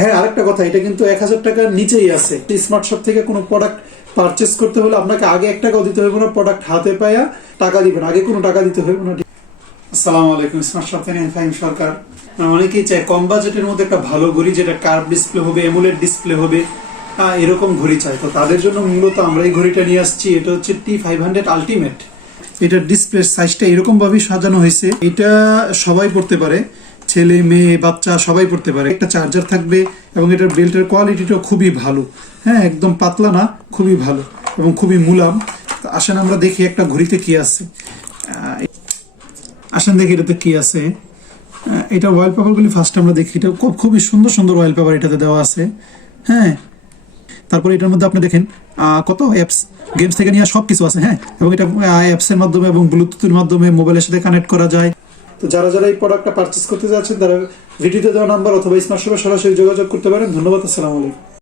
হ্যাঁ আরেকটা কথা, এটা কিন্তু এক হাজার টাকার নিচেই আছে। স্মার্ট শপ থেকে কোনো প্রোডাক্ট পারচেস করতে হলে আপনাকে আগে এক টাকাও দিতে হবে না প্রোডাক্ট হাতে পায়া টাকা দিবেন। আগে কোনো টাকা দিতে হবে না। আসসালামু আলাইকুম স্মার্ট শপ থেকে ফাহিম সরকার। অনেকেই চায় কম বাজেটের মধ্যে একটা ভালো ঘড়ি, যেটা কার্ভ ডিসপ্লে হবে এমুলেট ডিসপ্লে হবে এরকম ঘড়ি চাই। তো তাদের জন্য মূলত আমরা এই ঘড়িটা নিয়ে আসছি। এটা হচ্ছে টি ফাইভ হান্ড্রেড আলটিমেট এটার ডিসপ্লে সাইজটা এরকম ভাবে সাজানো হয়েছে। এটা সবাই পড়তে পারে। ছেলে, মেয়ে, বাচ্চা সবাই পড়তে পারে। একটা চার্জার থাকবে এবং এটার বেল্টের কোয়ালিটিটাও খুবই ভালো। হ্যাঁ একদম পাতলা না, খুবই ভালো এবং খুবই মুলাম। আসেন আমরা দেখি একটা ঘড়িতে কি আছে। আসেন দেখি এটাতে কি আছে। এটা ওয়াল পেপারগুলি ফার্স্ট আমরা দেখি। এটা খুব, খুবই সুন্দর সুন্দর ওয়াল পেপার এটাতে দেওয়া আছে। হ্যাঁ তারপরে এটার মধ্যে আপনি দেখেন কত অ্যাপস গেমস থেকে নিয়ে সব কিছু আছে। হ্যাঁ এবং এটা অ্যাপসের মাধ্যমে এবং ব্লুটুথের মাধ্যমে মোবাইলের সাথে কানেক্ট করা যায়। তো যারা যারা এই প্রোডাক্টটা পারচেস করতে যাচ্ছেন, তারা ভিডিওতে দেওয়া নাম্বার অথবা স্মার্ট সরাসরি যোগাযোগ করতে পারেন। ধন্যবাদ, আসসালামু আলাইকুম।